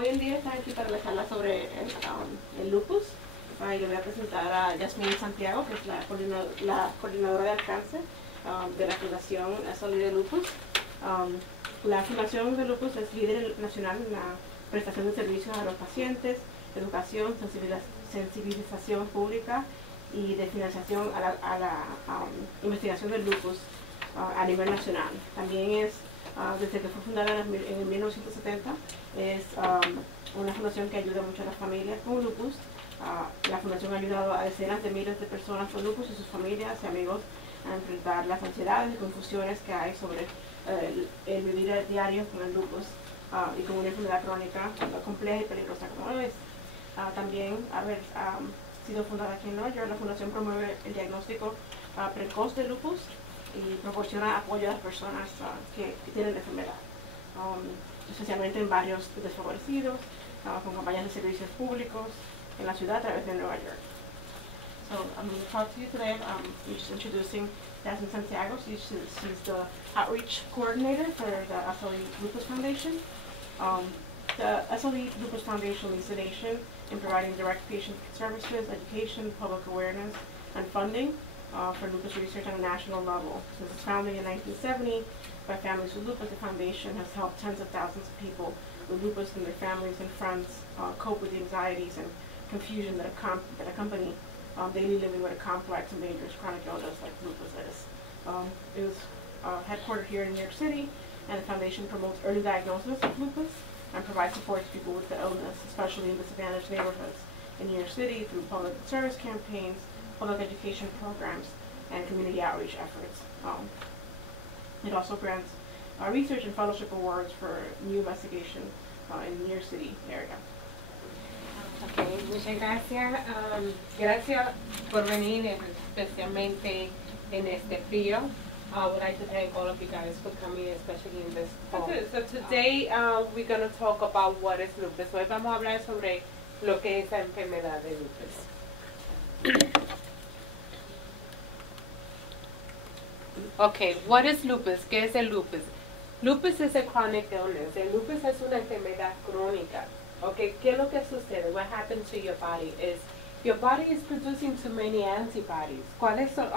Hoy en día están aquí para la charla sobre el lupus. Y le voy a presentar a Yasmin Santiago, que es la coordinadora de alcance de la Fundación S.L.E de Lupus. La Fundación de Lupus es líder nacional en la prestación de servicios a los pacientes, educación, sensibilización pública y de financiación a la investigación del lupus a nivel nacional. También es, desde que fue fundada en 1970, es una fundación que ayuda mucho a las familias con lupus. La fundación ha ayudado a decenas de miles de personas con lupus y sus familias y amigos a enfrentar las ansiedades y confusiones que hay sobre el vivir diario con el lupus y con una enfermedad crónica compleja y peligrosa como lo es. También haber sido fundada aquí en Nueva York, la fundación promueve el diagnóstico precoz de lupus y proporciona apoyo a las personas que tienen la enfermedad, especialmente en barrios desfavorecidos, con campañas de servicios públicos en la ciudad a través de Nueva York. So I'm going to talk to you today. I'm just introducing Yasmin Santiago. She's the outreach coordinator for the S.L.E Lupus Foundation. The S.L.E Lupus Foundation leads the nation in providing direct patient services, education, public awareness, and funding for lupus research on a national level. Since its founding in 1970 by families with lupus, the foundation has helped tens of thousands of people with lupus and their families and friends cope with the anxieties and confusion that accompany daily living with a complex and dangerous chronic illness like lupus is. It was headquartered here in New York City, and the foundation promotes early diagnosis of lupus and provides support to people with the illness, especially in disadvantaged neighborhoods in New York City through public service campaigns, public education programs, and community outreach efforts. It also grants research and fellowship awards for new investigation in the New York City area. Okay, muchas gracias. Gracias por venir, especialmente en este frío. I would like to thank all of you guys for coming, especially in this fall. Okay, so today we're going to talk about what is lupus. Hoy vamos a hablar sobre lo que es la enfermedad de lupus. Okay, what is lupus? ¿Qué es el lupus? Lupus is a chronic illness. El lupus es una enfermedad crónica. Okay, ¿qué es lo que sucede? What happens to your body is your body is producing too many antibodies. ¿Cuáles son?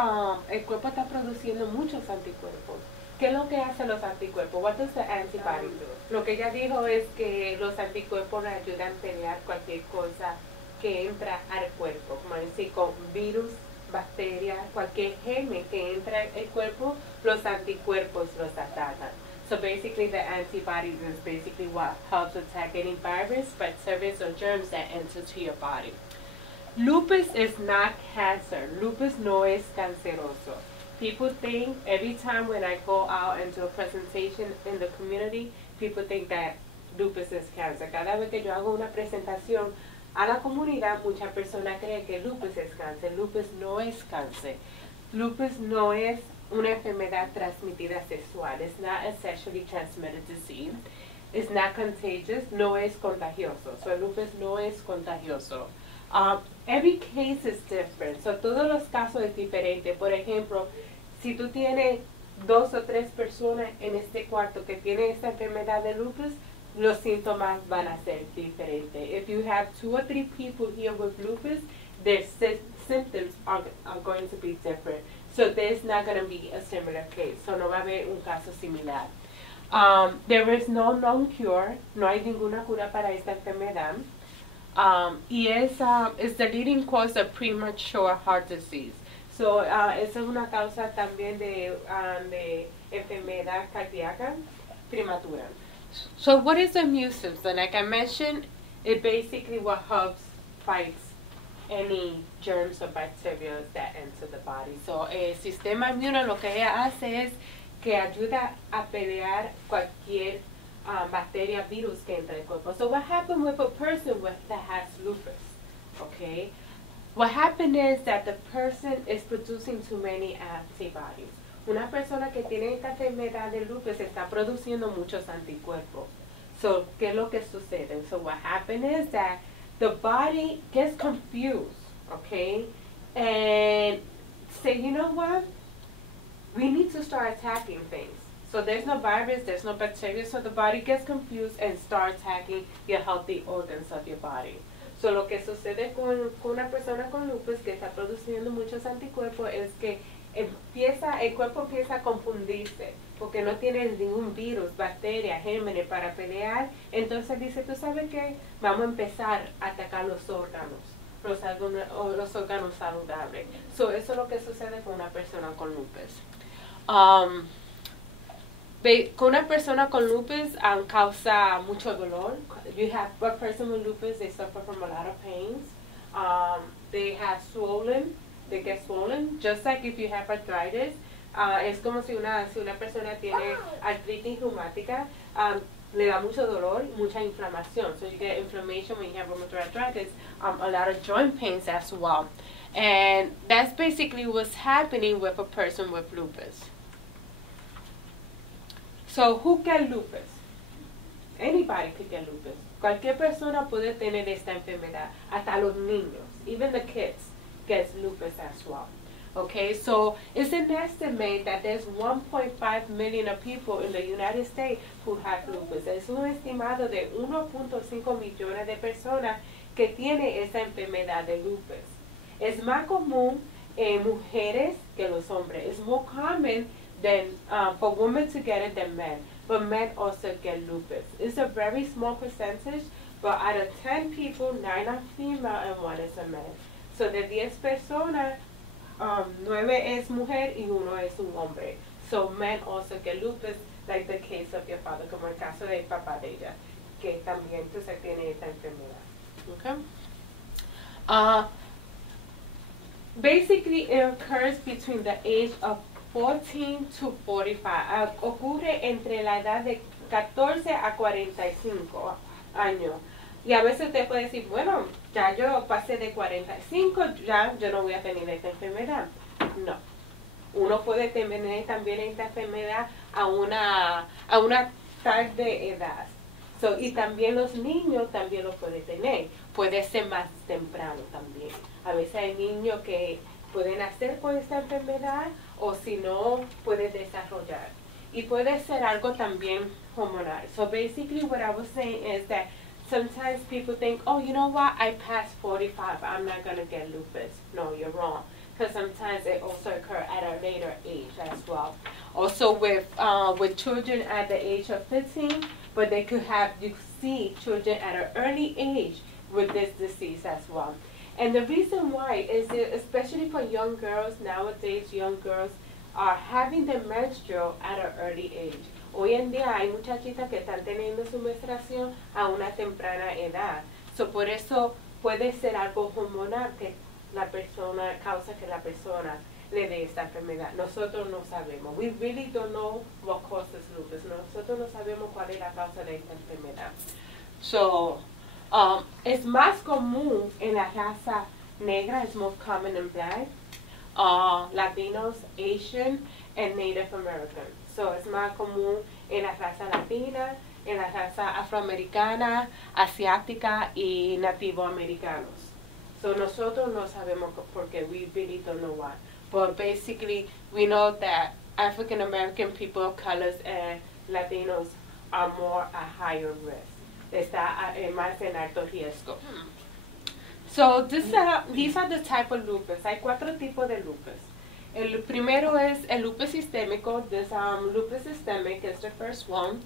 El cuerpo está produciendo muchos anticuerpos. ¿Qué es lo que hacen los anticuerpos? What does the antibody do? Lo que ella dijo es que los anticuerpos nos ayudan a pelear cualquier cosa que entra al cuerpo, como decir, con virus, bacterias, cualquier germen que entra en el cuerpo, los anticuerpos los atacan. So basically the antibodies is basically what helps attack any virus, bacteria, or germs that enter to your body. Lupus is not cancer. Lupus no es canceroso. People think, every time when I go out and do a presentation in the community, people think that lupus is cancer. Cada vez que yo hago una presentación a la comunidad, muchas personas creen que lupus es cáncer. Lupus no es cáncer. Lupus no es una enfermedad transmitida sexual. It's not a sexually transmitted disease. It's not contagious. No es contagioso. So lupus no es contagioso. Every case is different. So todos los casos es diferente. Por ejemplo, si tú tienes 2 o 3 personas en este cuarto que tienen esta enfermedad de lupus, los síntomas van a ser diferentes. If you have 2 or 3 people here with lupus, their symptoms are going to be different. So there's not going to be a similar case. So no va a haber un caso similar. There is no known cure. No hay ninguna cura para esta enfermedad. Y es the leading cause of premature heart disease. So esa es una causa también de enfermedad cardíaca prematura. So what is the immune system? Like I mentioned, it basically what helps fights any germs or bacteria that enter the body. So el sistema inmune lo que ella hace es que ayuda a pelear cualquier bacteria, virus que entra el cuerpo. So what happened with a person that has lupus? Okay, what happened is that the person is producing too many antibodies. Una persona que tiene esta enfermedad de lupus está produciendo muchos anticuerpos. So, ¿qué es lo que sucede? So what happened is that the body gets confused, okay, and say, you know what? We need to start attacking things. So there's no virus, there's no bacteria, so the body gets confused and starts attacking your healthy organs of your body. So lo que sucede con una persona con lupus que está produciendo muchos anticuerpos es que el cuerpo empieza a confundirse porque no tiene ningún virus, bacteria, gérmenes para pelear. Entonces dice, ¿tú sabes qué? Vamos a empezar a atacar los órganos saludables. So eso es lo que sucede con una persona con lupus. Con una persona con lupus causa mucho dolor. You have a person with lupus, they suffer from a lot of pains. They get swollen, just like if you have arthritis. Es como si una persona tiene artritis reumática, le da mucho dolor, mucha inflamación. So you get inflammation when you have rheumatoid arthritis, a lot of joint pains as well. And that's basically what's happening with a person with lupus. So who get lupus? Anybody could get lupus. Cualquier persona puede tener esta enfermedad, hasta los niños, even the kids gets lupus as well. Okay, so it's an estimate that there's 1.5 million of people in the United States who have lupus. Es un estimado de 1.5 millones de personas que tiene esta enfermedad de lupus. Es más común en mujeres que los hombres. It's more common than for women to get it than men, but men also get lupus. It's a very small percentage, but out of 10 people, 9 are female and 1 is a man. So de 10 personas, 9 es mujer y 1 es un hombre. So men also get lupus, like the case of your father, como el caso del papá de ella, que también tiene esta enfermedad. Okay? Basically, it occurs between the age of 14 to 45. Ocurre entre la edad de 14 a 45 años. Y a veces usted puede decir, bueno, ya yo pasé de 45, ya yo no voy a tener esta enfermedad. No. Uno puede tener también esta enfermedad a una tarde edad. So, y también los niños también lo pueden tener. Puede ser más temprano también. A veces hay niños que pueden nacer con esta enfermedad o si no, puede desarrollar. Y puede ser algo también hormonal. So basically what I was saying is that sometimes people think, oh, you know what, I passed 45, I'm not going to get lupus. No, you're wrong. Because sometimes it also occurs at a later age as well. Also with children at the age of 15, but they could have, you see children at an early age with this disease as well. And the reason why is that especially for young girls, nowadays young girls are having the menstrual at an early age. Hoy en día hay muchachitas que están teniendo su menstruación a una temprana edad. So por eso puede ser algo hormonal que la persona causa que la persona le dé esta enfermedad. Nosotros no sabemos. We really don't know what causes lupus. Nosotros no sabemos cuál es la causa de esta enfermedad. So, es más común en la raza negra, es more common in black, Latinos, Asian, and Native American. So, es más común en la raza latina, en la raza afroamericana, asiática y nativoamericanos. So, nosotros no sabemos porque we really don't know why. But basically, we know that African American people of colors and Latinos are more at higher risk. Está más en alto riesgo. So these are the type of lupus. Hay 4 tipos de lupus. El primero es el lupus sistémico. This lupus systemic is the first one.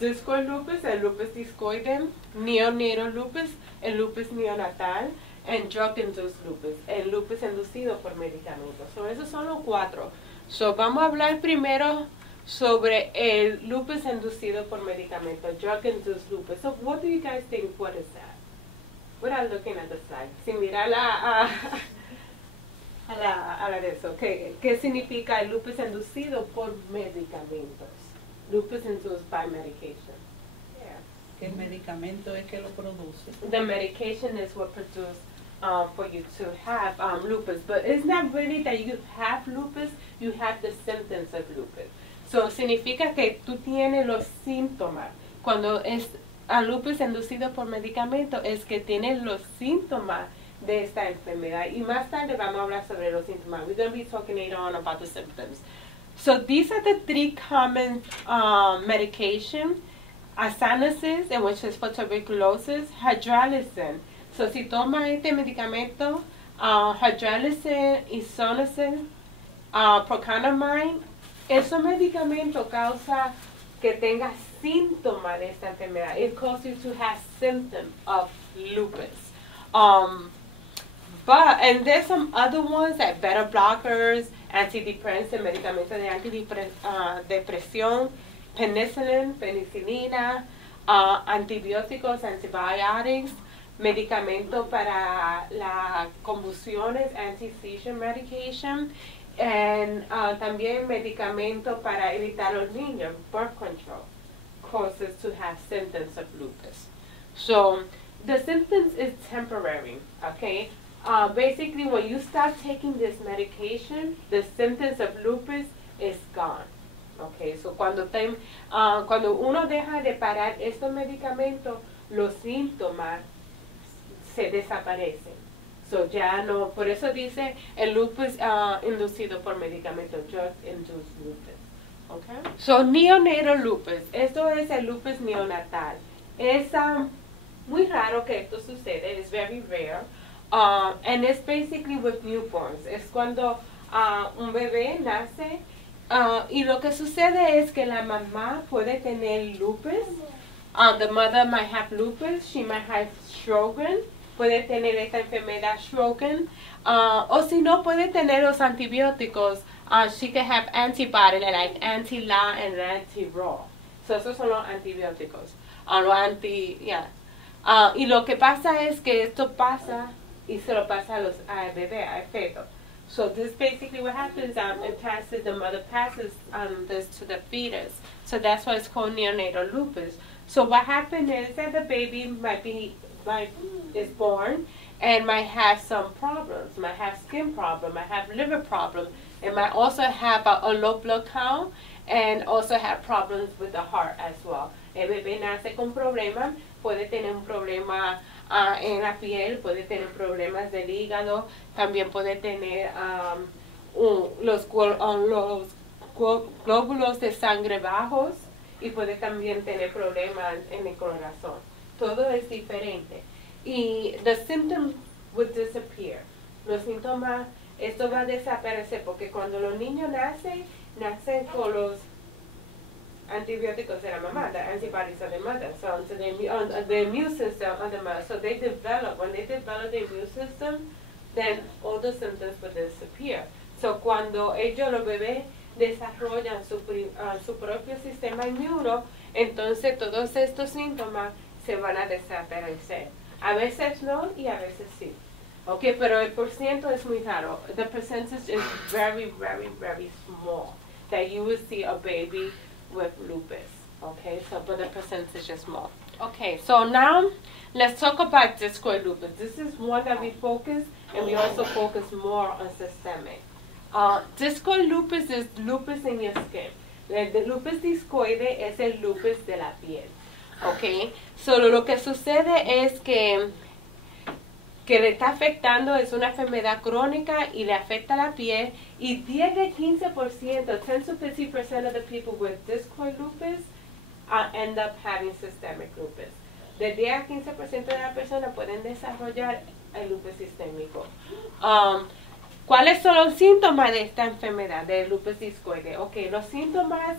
Discoid lupus, el lupus discoide, neonatal lupus, el lupus neonatal, and drug-induced lupus, el lupus inducido por medicamentos. So esos son los 4. So vamos a hablar primero sobre el lupus inducido por medicamentos, drug-induced lupus. So what do you guys think? What is that? Without looking at the slide. Sin mirar a la de eso. ¿Qué significa el lupus inducido por medicamentos? Lupus induced by medication. ¿Qué medicamento es que lo produce? The medication is what produces for you to have lupus. But it's not really that you have lupus, you have the symptoms of lupus. So, significa que tú tienes los síntomas. Cuando es lupus inducido por medicamento, es que tienes los síntomas de esta enfermedad. Y más tarde vamos a hablar sobre los síntomas. We're going to be talking later on about the symptoms. So these are the 3 common medications. Asanasis, which is for tuberculosis, hydralazine. So si toma este medicamento, hydralazine, isoniazid, procainamide, esos medicamentos causa que tenga síntomas de esta enfermedad. It causes you to have symptoms of lupus. And there's some other ones like beta blockers, antidepressants, medicamentos de antidepresión, penicilina, antibióticos, antibiotics, medicamentos para las convulsiones, anti-seizure medication, and también medicamentos para evitar los niños, birth control, causes to have symptoms of lupus. So the symptoms is temporary, okay? Basically, when you start taking this medication, the symptoms of lupus is gone. Okay, so cuando uno deja de parar estos medicamentos, los síntomas se desaparecen. So ya no, por eso dice el lupus inducido por medicamentos, drug-induced lupus. Okay. So neonatal lupus, esto es el lupus neonatal. Es muy raro que esto sucede, it's very rare. And it's basically with newborns. Es cuando un bebé nace y lo que sucede es que la mamá puede tener lupus. The mother might have lupus. She might have Sjogren. Puede tener esta enfermedad Sjogren. O si no, puede tener los antibióticos. She can have antibodies like anti-La and anti-Ro. So esos son los antibióticos. Y lo que pasa es que esto pasa y se lo pasa al bebé, al feto. So this basically what happens, the mother passes this to the fetus. So that's why it's called neonatal lupus. So what happens is that the baby is born and might have some problems, might have skin problem, might have liver problem, it might also have a low blood count and also have problems with the heart as well. El bebé nace con problemas, puede tener un problema en la piel, puede tener problemas del hígado, también puede tener los glóbulos de sangre bajos y puede también tener problemas en el corazón. Todo es diferente. Y the symptoms would disappear. Los síntomas, esto va a desaparecer porque cuando los niños nacen con los antibióticos de la mamá, the antibodies of the mother, so to the immune system of the mother. So when they develop the immune system, then all the symptoms will disappear. So cuando los bebés desarrollan su propio sistema inmuno, entonces todos estos síntomas se van a desaparecer. A veces no y a veces sí. Okay, pero el porciento es muy raro. The percentage is very, very, very small that you will see a baby with lupus. Okay, so but the percentage is small. Okay, so now let's talk about discoid lupus. This is one that we focus, and we also focus more on systemic. Discoid lupus is lupus in your skin. The lupus discoide es el lupus de la piel. Okay, solo lo que sucede es que le está afectando, es una enfermedad crónica y le afecta la piel, y 10 de 15%, 10 to 15% of the people with discoid lupus end up having systemic lupus. De 10 a 15% de las personas pueden desarrollar el lupus sistémico. ¿Cuáles son los síntomas de esta enfermedad, del lupus discoide? Okay, los síntomas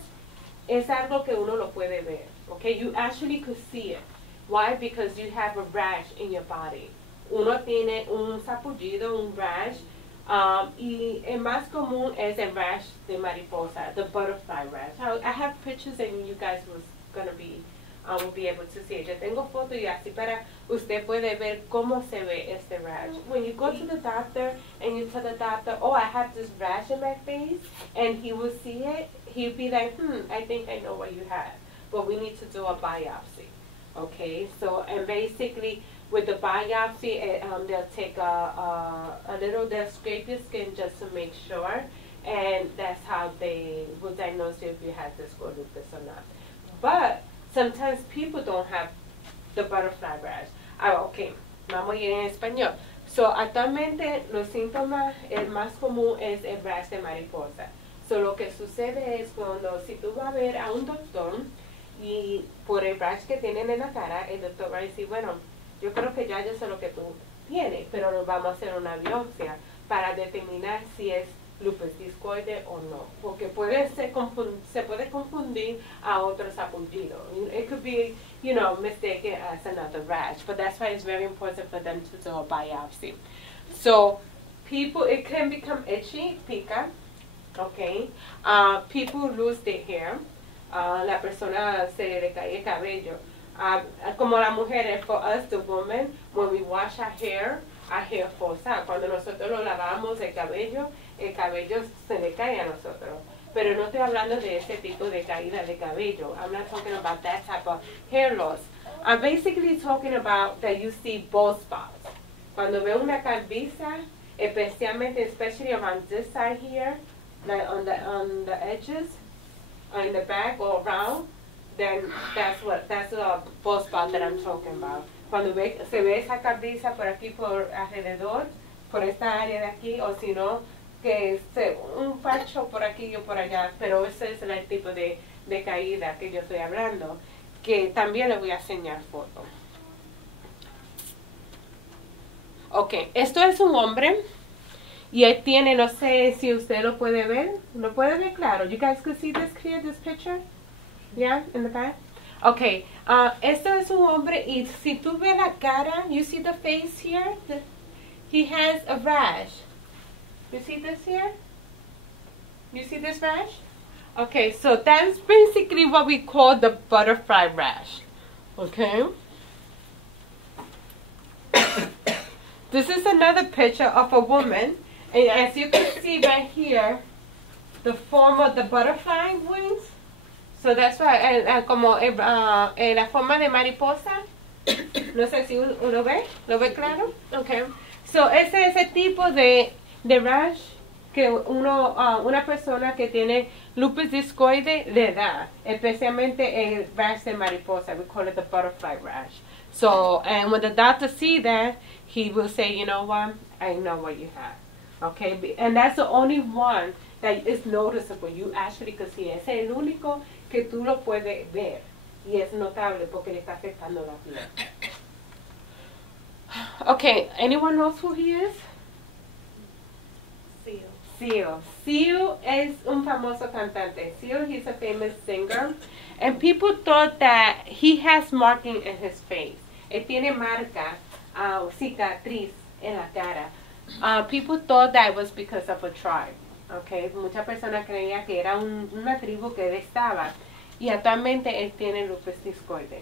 es algo que uno lo puede ver. Okay, you actually could see it. Why? Because you have a rash in your body. Uno tiene un sapullido, un rash, y el más común es el rash de mariposa, the butterfly rash. I have pictures and you guys will be able to see it. Yo tengo fotos y así para usted puede ver cómo se ve este rash. When you go to the doctor and you tell the doctor, oh, I have this rash in my face, and he will see it, he'll be like, I think I know what you have, but we need to do a biopsy. Okay, so, and basically, with the biopsy, they'll take they'll scrape your skin just to make sure, and that's how they will diagnose you if you have discoid lupus or not. But sometimes people don't have the butterfly rash. Okay, vamos a ir en español. So, actualmente los síntomas, el más común es el rash de mariposa. So, lo que sucede es cuando, si tú vas a ver a un doctor y por el rash que tienen en la cara, el doctor va a decir, bueno, yo creo que ya yo sé lo que tú tienes, pero nos vamos a hacer una biopsia para determinar si es lupus discoide o no, porque se puede confundir a otros apellidos. It could be, you know, mistaken as another rash, but that's why it's very important for them to do a biopsy. So, people, it can become itchy, pica, okay? People lose their hair. La persona se le cae el cabello. Como las mujeres, for us, the women, when we wash our hair falls out. Cuando nosotros lo lavamos el cabello se le cae a nosotros. Pero no estoy hablando de ese tipo de caída de cabello. I'm not talking about that type of hair loss. I'm basically talking about that you see bald spots. Cuando veo una calviza, especially around this side here, like on the edges, in the back or around, then that's a bald spot that I'm talking about. Cuando se ve esa calviza por aquí, por alrededor, por esta área de aquí, o si no, que un facho por aquí o por allá, pero ese es el tipo de caída que yo estoy hablando, que también le voy a enseñar foto. Ok, esto es un hombre, y él tiene, no sé si usted lo puede ver claro. You guys can see this clear, this picture? Yeah, in the back? Okay, esto es un hombre, y si tú ves la cara, you see the face here? He has a rash. You see this here? You see this rash? Okay, so that's basically what we call the butterfly rash. Okay? This is another picture of a woman, and as you can see right here, the form of the butterfly wings. So that's why, como la forma de mariposa. No sé si uno ve, ¿lo ve claro? Okay. So ese es el tipo de rash que una persona que tiene lupus discoide le da, especialmente el rash de mariposa. We call it the butterfly rash. So, and when the doctor see that, he will say, you know what, I know what you have. Okay, and that's the only one that is noticeable. You actually can see it. Es el único que tú lo puedes ver. Y es notable porque le está afectando la piel. Okay, anyone knows who he is? S.L.E. es un famoso cantante. S.L.E, he's a famous singer. And people thought that he has marking in his face. Él tiene marca, cicatriz en la cara. People thought that was because of a tribe. Okay, muchas personas creían que era una tribu que él estaba. Y actualmente él tiene lupus discoide.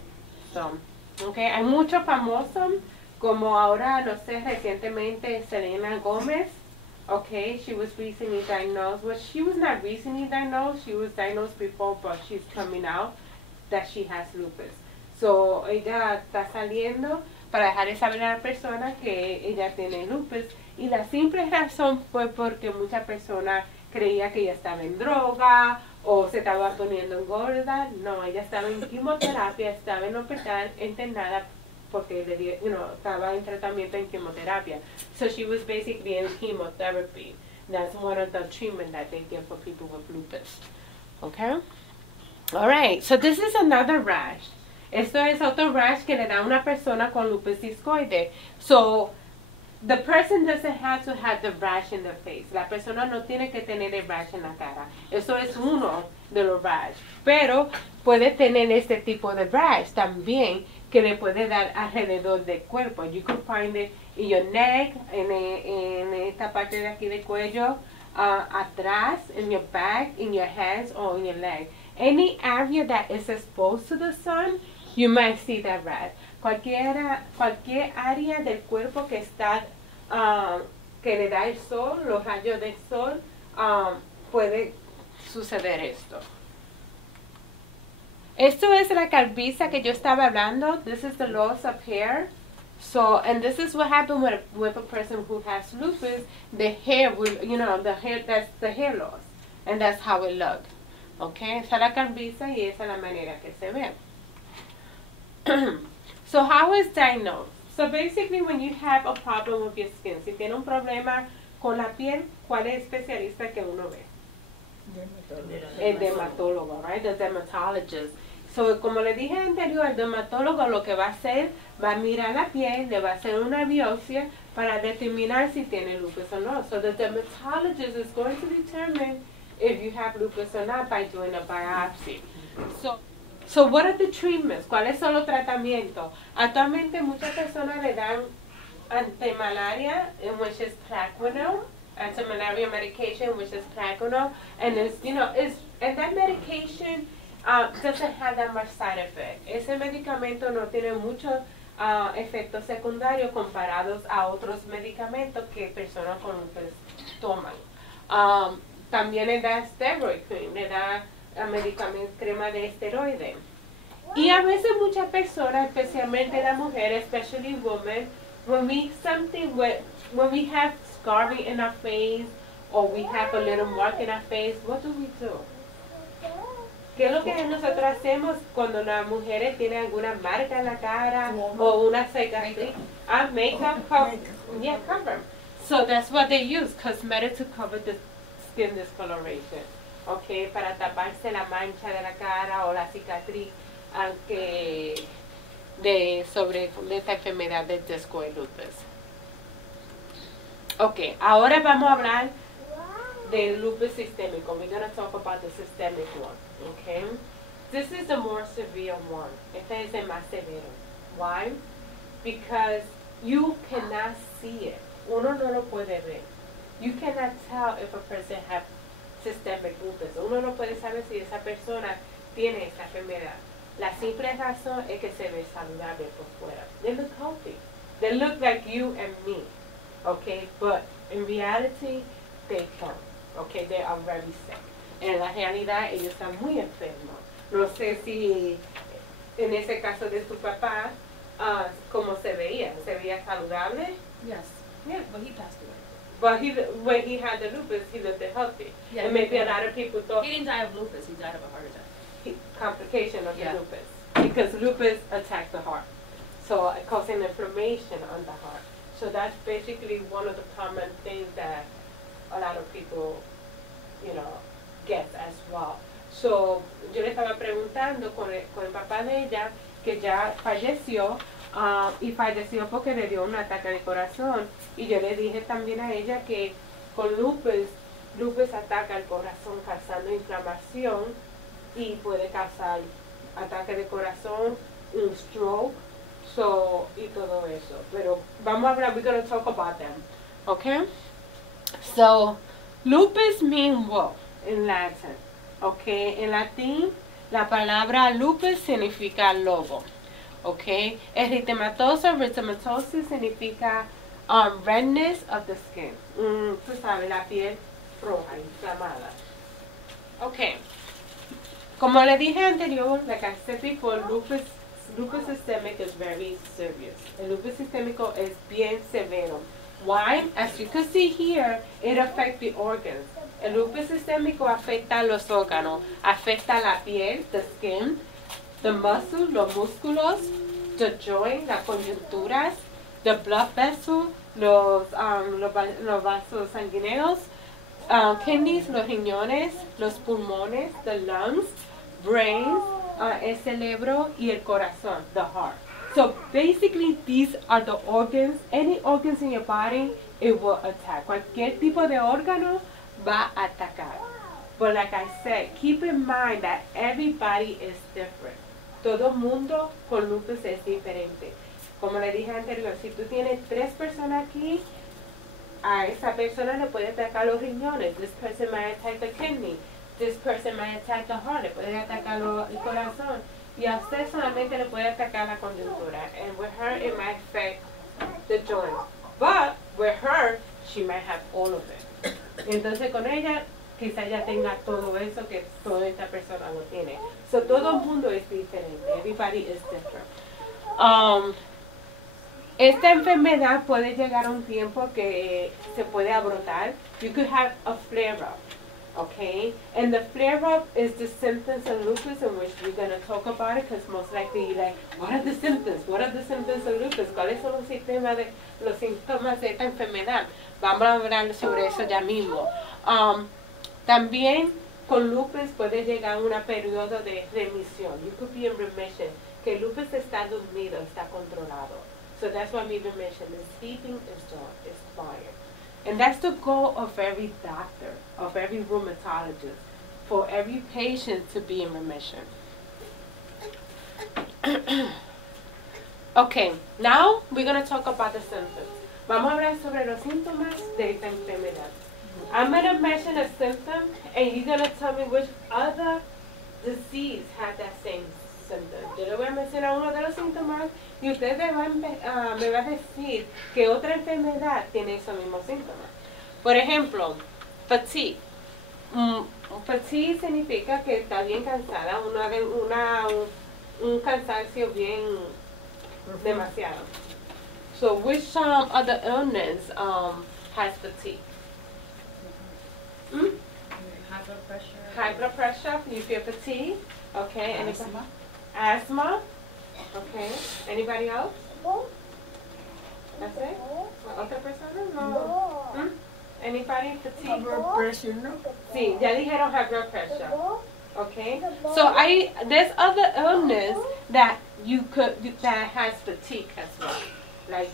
So, okay, hay muchos famosos, como ahora, no sé, recientemente Selena Gomez. Okay, she was recently diagnosed. Well, she was not recently diagnosed. She was diagnosed before, but she's coming out that she has lupus. So, ella está saliendo para dejarle saber a la persona que ella tiene lupus. Y la simple razón fue porque muchas personas creían que ella estaba en droga o se estaba poniendo gorda. No, ella estaba en quimioterapia, estaba en hospital internada porque estaba en tratamiento en quimioterapia. So she was basically in chemotherapy. That's one of the treatment that they give for people with lupus. Okay? Alright, so this is another rash. Esto es otro rash que le da a una persona con lupus discoide. So, the person doesn't have to have the rash in the face. La persona no tiene que tener el rash en la cara. Eso es uno de los rash. Pero puede tener este tipo de rash también que le puede dar alrededor del cuerpo. You can find it in your neck, en esta parte de aquí del cuello, atrás, in your back, in your hands, or in your leg. Any area that is exposed to the sun, you might see that rash. Cualquier área del cuerpo que está, que le da el sol, los rayos del sol, puede suceder esto. Esto es la calviza que yo estaba hablando. This is the loss of hair. So, and this is what happened with a person who has lupus. The hair will, that's the hair loss. And that's how it looks. Okay, esa es la calviza y esa es la manera que se ve. So, how is diagnosed? So, basically, when you have a problem with your skin, si tiene un problema con la piel, ¿cuál es el especialista que uno ve? El dermatólogo, right? The dermatologist. So, como le dije anterior, el dermatólogo lo que va a hacer, va a mirar la piel, le va a hacer una biopsia para determinar si tiene lupus o no. So, the dermatologist is going to determine if you have lupus or not by doing a biopsy. So what are the treatments? ¿Cuáles son los tratamientos? Actualmente muchas personas le dan antimalaria, which is Plaquenil, anti-malaria medication, which is Plaquenil, and it's, and that medication doesn't have that much side effect. Ese medicamento no tiene muchos efectos secundarios comparados a otros medicamentos que personas con lupus toman. También le da steroid cream, le da medicamento, crema de esteroide. Y a veces muchas personas, especialmente las mujeres, especially women, when we have scarring in our face or we have a little mark in our face, what do we do? ¿Qué es lo que nosotros hacemos cuando las mujeres tienen alguna marca en la cara o una cicatriz? Makeup, cover. So that's what they use, cosmetics to cover the skin discoloration. Okay, para taparse la mancha de la cara o la cicatriz de esta enfermedad de disco y lupus. Ok, ahora vamos a hablar del lupus sistémico. We're going to talk about the systemic one. Okay, this is the more severe one. Este es el más severo. Why? Because you cannot see it. Uno no lo puede ver. You cannot tell if a person has systemic lupus. Uno no puede saber si esa persona tiene esa enfermedad. La simple razón es que se ve saludable por fuera. They look healthy. They look like you and me. Okay, but in reality, they don't. Okay, they are very sick. En la realidad, ellos están muy enfermos. No sé si en ese caso de tu papá, ¿cómo se veía? ¿Se veía saludable? Yes. Yeah. But he passed away. But when he had the lupus, he looked healthy. Yeah, and maybe a lot of people thought he didn't die of lupus, he died of a heart attack. Complication of Yeah. the lupus. Because lupus attacks the heart. So causing inflammation on the heart. So that's basically one of the common things that a lot of people, get as well. So yo le estaba preguntando con el papá de ella, que ya falleció, y falleció porque le dio un ataque de corazón. Y yo le dije también a ella que con lupus ataca el corazón causando inflamación y puede causar ataque de corazón, un stroke, y todo eso. Pero vamos a hablar, we're going to talk about them. Okay? So, lupus means what in Latin? Okay? En latín, la palabra lupus significa lobo. Okay? Eritematosos significa redness of the skin. Tú sabes, la piel roja, inflamada. Okay. Como le dije anterior, like I said before, lupus systemic is very serious. El lupus sistémico es bien severo. Why? As you can see here, it affects the organs. El lupus sistémico afecta los órganos, afecta la piel, the skin, the muscles, los músculos, the joint, las coyunturas, the blood vessel, los vasos sanguíneos, kidneys, los riñones, los pulmones, the lungs, brains, el cerebro y el corazón, the heart. So basically these are the organs, any organs in your body, it will attack. Cualquier tipo de órgano va a atacar. But like I said, keep in mind that everybody is different. Todo mundo con lupus es diferente. Como le dije anterior, si tú tienes 3 personas aquí, a esa persona le puede atacar los riñones. This person might attack the kidney. This person might attack the heart. Le puede atacar el corazón. Y a usted solamente le puede atacar la coyuntura. And with her, it might affect the joint. But with her, she might have all of it. Entonces con ella, quizá ya tenga todo eso que toda esta persona no tiene. So todo el mundo es diferente. Everybody is different. Esta enfermedad puede llegar a un tiempo que se puede abrotar. You could have a flare-up, okay? And the flare-up is the symptoms of lupus, in which we're going to talk about it, because most likely you're like, what are the symptoms? What are the symptoms of lupus? ¿Cuáles son los síntomas de esta enfermedad? Vamos a hablar sobre eso ya mismo. También con lupus puede llegar un periodo de remisión. You could be in remission. Que el lupus está dormido, está controlado. So that's why we remission. The sleeping is fire. And that's the goal of every doctor, of every rheumatologist, for every patient to be in remission. Okay, now we're going to talk about the symptoms. Vamos a hablar sobre los síntomas de esta enfermedad. I'm going to mention a symptom, and you're going to tell me which other disease had that same symptom. Yo le voy a mencionar uno de los síntomas y usted me va a decir que otra enfermedad tiene esos mismos síntomas. Por ejemplo, fatigue. Fatigue significa que está bien cansada, un cansancio bien demasiado. So which other illness has fatigue? High blood pressure. High blood pressure, you feel fatigue? Okay. Asthma. Asthma? Okay. Anybody else? That's it? ¿Otra persona? No. Anybody fatigue? High blood pressure, no? Sí, ya dijeron high blood pressure. Okay. So there's other illness that that has fatigue as well. Like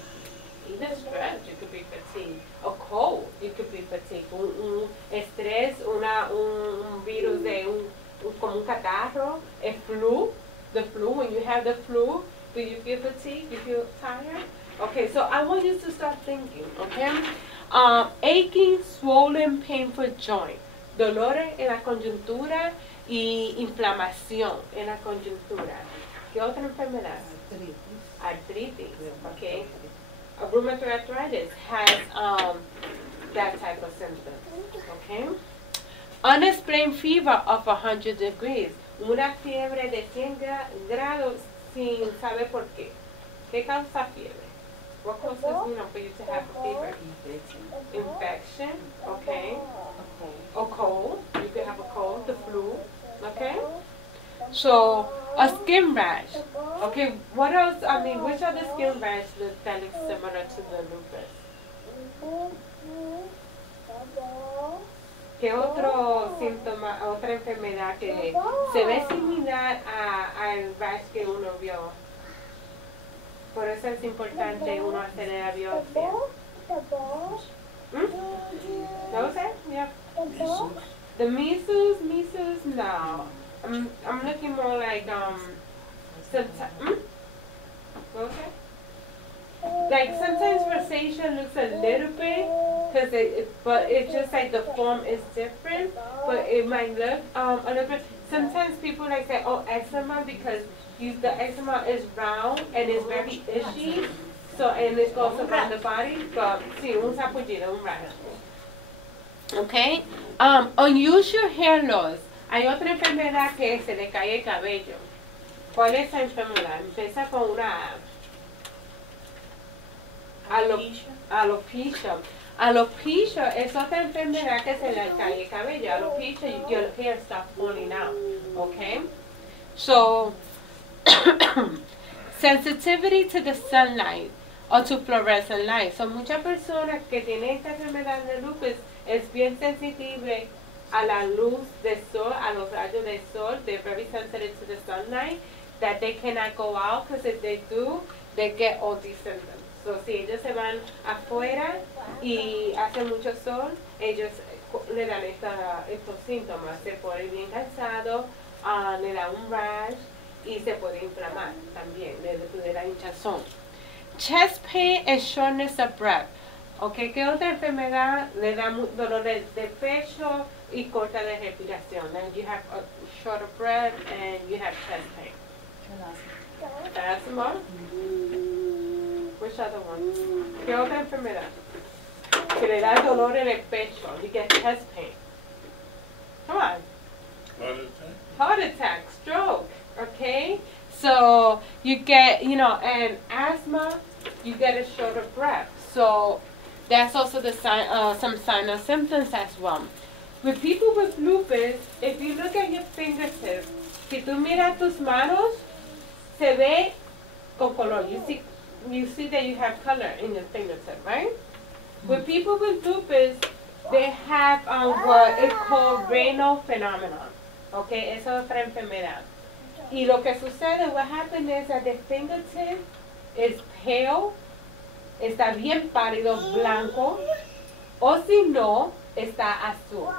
either stress, you could be fatigued. A cold, you could be fatigued. Un estrés, un virus como un catarro, a flu. The flu, when you have the flu, do you feel fatigued? You feel tired? Okay, so I want you to start thinking, okay? Aching, swollen, painful joint. Dolores en la coyuntura y inflamación en la coyuntura. ¿Qué otra enfermedad? Arthritis, okay? A rheumatoid arthritis has that type of symptoms, okay? Unexplained fever of 100 degrees. Una fiebre de 100 grados sin saber por qué. ¿Qué causa fiebre? What causes, for you to have a fever? Infection, okay. A cold, you could have a cold, the flu, okay. So, a skin rash. Okay, what else, which other skin rash that looks similar to the lupus? ¿Qué otro síntoma, otra enfermedad que se ve similar al rash que uno vio? Por eso es importante uno hacer la biopsia. ¿No sé? Yeah. The measles, no. I'm looking more like what was that? Like sometimes rosacea looks a little bit, but it's just like the form is different, but it might look a little bit. Sometimes people like say, oh, eczema, because the eczema is round and it's very itchy, so and it goes around the body. But sí, un sapullido, un rash. Okay. Unusual hair loss. Hay otra enfermedad que se le cae el cabello. ¿Cuál es esa enfermedad? Empieza con una alopecia. Alopecia es otra enfermedad que se le cae el cabello. Alopecia, your hair starts falling out. Okay? So, sensitivity to the sunlight or to fluorescent light. So, muchas personas que tienen esta enfermedad de lupus es bien sensible a la luz del sol, a los rayos del sol. They're very sensitive to the sunlight, that they cannot go out, because if they do, they get all these symptoms. So, si ellos se van afuera y hace mucho sol, ellos le dan estos síntomas. Se pone bien cansado, le da un rash y se puede inflamar también, le da hinchazón. Chest pain and shortness of breath. Okay, ¿qué otra enfermedad le da dolor de pecho y corta de respiración? And you have a short of breath and you have chest pain. Asthma. Which other one? ¿Qué otra enfermedad? Que le da dolor en el pecho. You get chest pain. Come on. Heart attack. Heart attack, stroke. Okay? So you get, and asthma, you get a short of breath. So that's also the some sign of symptoms as well. With people with lupus, if you look at your fingertips, si tú miras tus manos, se ve con color. You see that you have color in your fingertip, right? With people with lupus, they have what is called renal phenomenon. Okay, esa es otra enfermedad. Y lo que sucede, what happens is that the fingertip is pale, está bien pálido, blanco, o si no, está azul.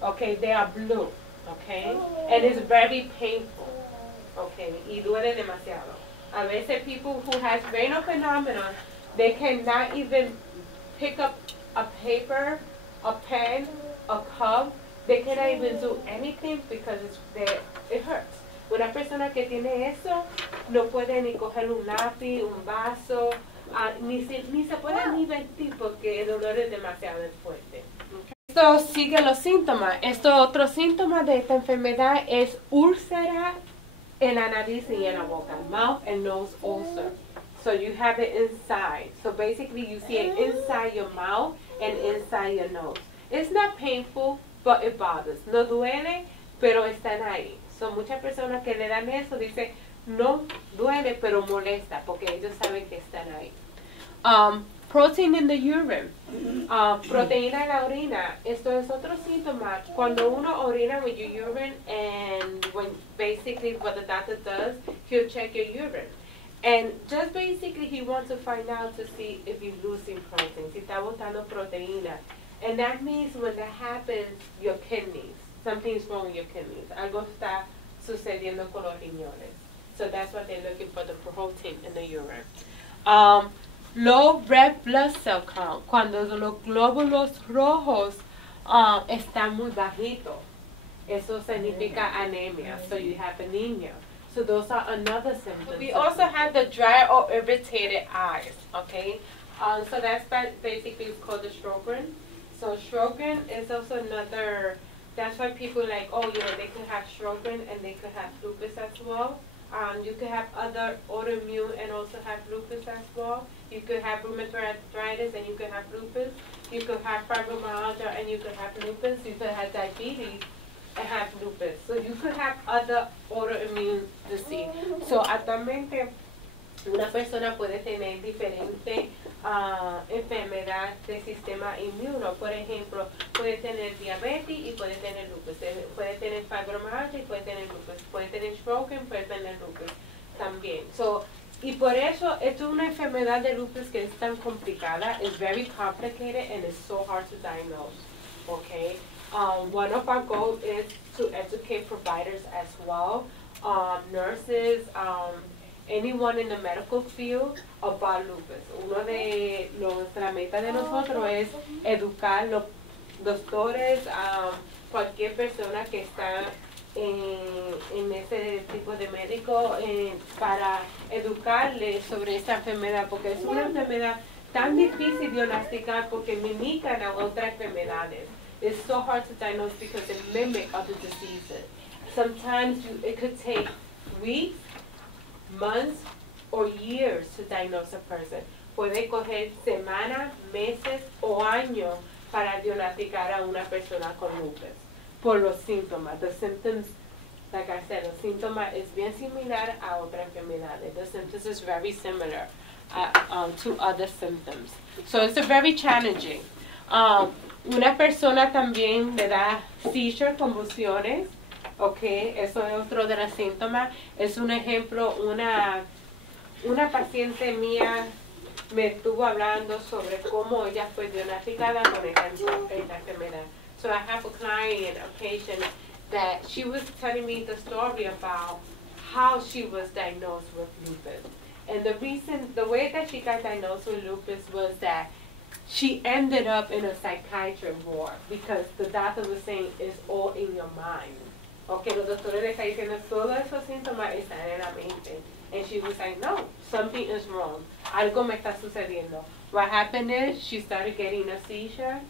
Okay, they are blue. Okay, and it's very painful. Okay, y duele demasiado. A veces people who has renal phenomenon, they cannot even pick up a paper, a pen, a cup. They cannot even do anything because it hurts. Una persona que tiene eso no puede ni coger un lápiz, un vaso, ni se puede ni vestir porque el dolor es demasiado fuerte. Esto sigue los síntomas. Otro síntoma de esta enfermedad es úlcera en la nariz y en la boca, mouth and nose ulcer. So you have it inside. So basically you see it inside your mouth and inside your nose. It's not painful, but it bothers. No duele, pero están ahí. So muchas personas que le dan eso dicen, no duele, pero molesta, porque ellos saben que están ahí. Protein in the urine. Proteína en la orina. Esto es otro síntoma. Cuando uno orina with your urine, and when basically what the doctor does, he'll check your urine. And just basically he wants to find out to see if you're losing protein, si está botando proteína. And that means when that happens, your kidneys, something's wrong with your kidneys. Algo está sucediendo con los riñones. So that's what they're looking for, the protein in the urine. Low red blood cell count, cuando los glóbulos rojos están muy bajitos. Eso significa anemia, so you have anemia. So those are another symptom. We also have the dry or irritated eyes, okay? So that's basically it's called the Sjogren. So Sjogren is also another, that's why people like, oh, you know, they could have Sjogren and they could have lupus as well. You could have other autoimmune and also have lupus as well. You could have rheumatoid arthritis and you could have lupus. You could have fibromyalgia and you could have lupus. You could have diabetes and have lupus. So you could have other autoimmune disease. So actualmente una persona puede tener diferentes enfermedades del sistema inmuno. Por ejemplo, puede tener diabetes y puede tener lupus. Puede tener fibromyalgia y puede tener lupus. Puede tener Sjogren, puede tener lupus también. So, y por eso, esto es una enfermedad de lupus que es tan complicada. It's very complicated and it's so hard to diagnose. Okay? One of our goals is to educate providers as well, nurses, anyone in the medical field about lupus. Una de nuestra meta de nosotros es educar los doctores, cualquier persona que está en ese tipo de médico para educarles sobre esta enfermedad, porque es una enfermedad tan difícil de diagnosticar porque mimican a otras enfermedades. It's so hard to diagnose because they mimic other diseases. Sometimes it could take weeks, months, or years to diagnose a person. Puede coger semanas, meses o años para diagnosticar a una persona con lupus por los síntomas. The symptoms, like I said, the síntoma es bien similar a otras enfermedades. The symptoms is very similar to other symptoms. So it's very challenging. Una persona también le da seizure, convulsiones, okay, eso es otro de los síntomas. Es un ejemplo, una paciente mía me estuvo hablando sobre cómo ella fue diagnosticada con esta enfermedad. So I have a client, a patient, that she was telling me the story about how she was diagnosed with lupus. And the way that she got diagnosed with lupus was that she ended up in a psychiatric ward because the doctor was saying it's all in your mind. Okay, los doctores le están diciendo todos esos síntomas están en la mente. And she was like, no, something is wrong. Algo me está sucediendo. What happened is she started getting a seizure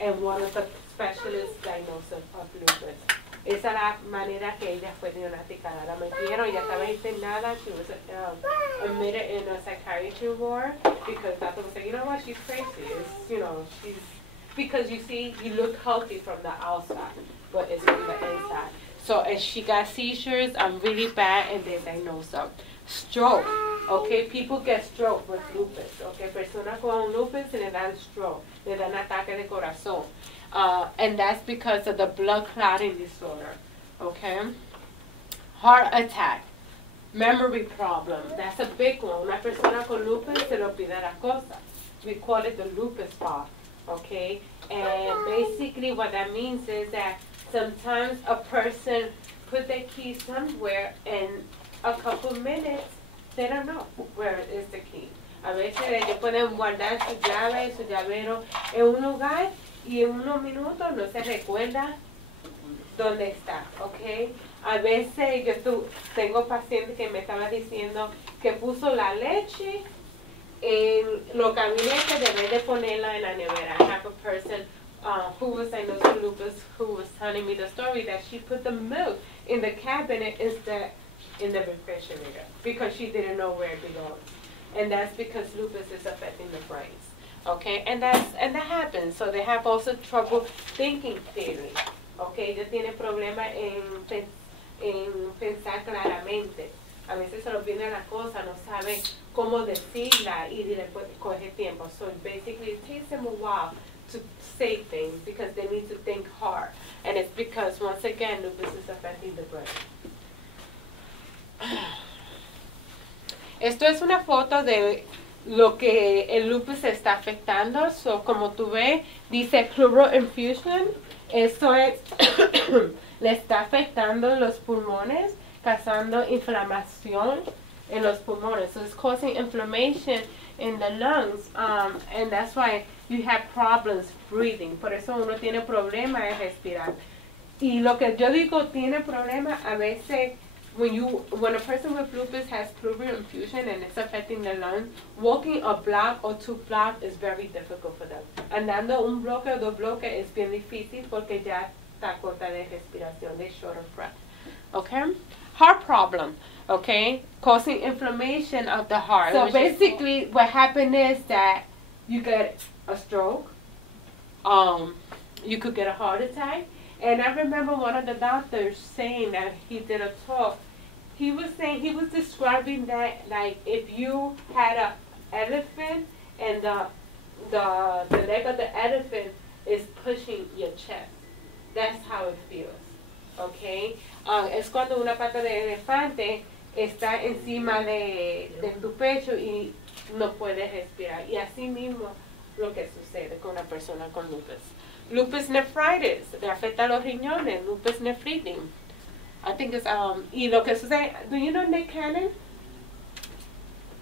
and one of the specialists diagnosed of lupus. Esa es la manera que ella fue diagnosticada. La metieron, ella estaba internada. She was admitted in a psychiatry ward because doctor was saying, you know what, she's crazy. It's, you know, she's, because you see, you look healthy from the outside, but it's from the inside. So as she got seizures, really bad, and they diagnosed her. Stroke. Okay, people get stroke with lupus. Okay, personas con lupus se le dan stroke, le dan ataque de corazón. And that's because of the blood clotting disorder. Okay, heart attack, memory problem. That's a big one. Una persona con lupus se le olvida las cosas. We call it the lupus fog. Okay, and basically what that means is that sometimes a person put their key somewhere and a couple minutes they don't know where is the key. A veces ellos pueden guardar su llave, su llavero en un lugar y en unos minutos no se recuerda dónde está, ¿ok? A veces yo tengo pacientes que me estaban diciendo que puso la leche en los gabinetes de vez de ponerla en la nevera. I have a person who was diagnosed with lupus who was telling me the story that she put the milk in the cabinet instead in the refrigerator because she didn't know where it belonged. And that's because lupus is affecting the brains. Okay, and that happens. So they have also trouble thinking clearly. Okay, ellos tienen problemas en pensar claramente. A veces se les olvida la cosa, no saben cómo decirla y después coge tiempo. So basically it takes them a while to say things because they need to think hard. And it's because, once again, lupus is affecting the brain. Esto es una foto de lo que el lupus está afectando. So, como tú ves, dice pleural infusion. Esto es, le está afectando los pulmones, causando inflamación en los pulmones. So, it's causing inflammation in the lungs. And that's why you have problems breathing. Por eso uno tiene problemas de respirar. Y lo que yo digo, tiene problemas a veces. When a person with lupus has pleural infusion and it's affecting the lungs, walking a block or 2 blocks is very difficult for them. Andando un bloque o 2 bloques es bien difícil porque ya está corta de respiración, they're short of breath. Okay? Heart problem, okay? Causing inflammation of the heart. So basically what happened is that you get a stroke, you could get a heart attack. And I remember one of the doctors saying that he did a talk. He was describing that like if you had an elephant and the leg of the elephant is pushing your chest. That's how it feels. Okay? Es cuando una pata de elefante está encima de tu pecho y no puedes respirar. Y así mismo lo que sucede con una persona con lupus. Lupus nephritis, le afecta a los riñones, lupus nephritis. I think it's, y lo que sucede, do you know Nick Cannon?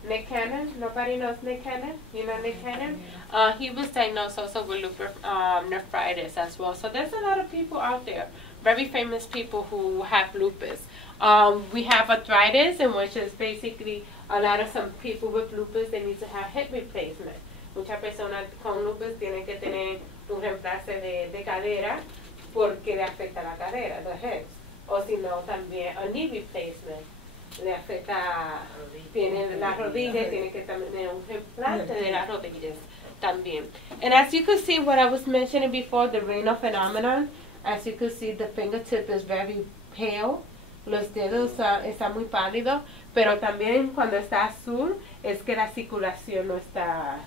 Nick Cannon? Nobody knows Nick Cannon? You know Nick Cannon? He was diagnosed also with lupus nephritis as well. So there's a lot of people out there, very famous people who have lupus. We have arthritis, in which is basically some people with lupus, they need to have hip replacement. Muchas personas con lupus tienen que tener un reemplace de cadera porque le afecta la cadera, the hips. O si no, también a knee replacement le afecta, tiene la rodilla, tiene que tener un reemplace de las rodillas también. And as you could see what I was mentioning before, the Raynaud phenomenon, as you could see, the fingertip is very pale. Los dedos están muy pálidos, pero también cuando está azul es que la circulación no está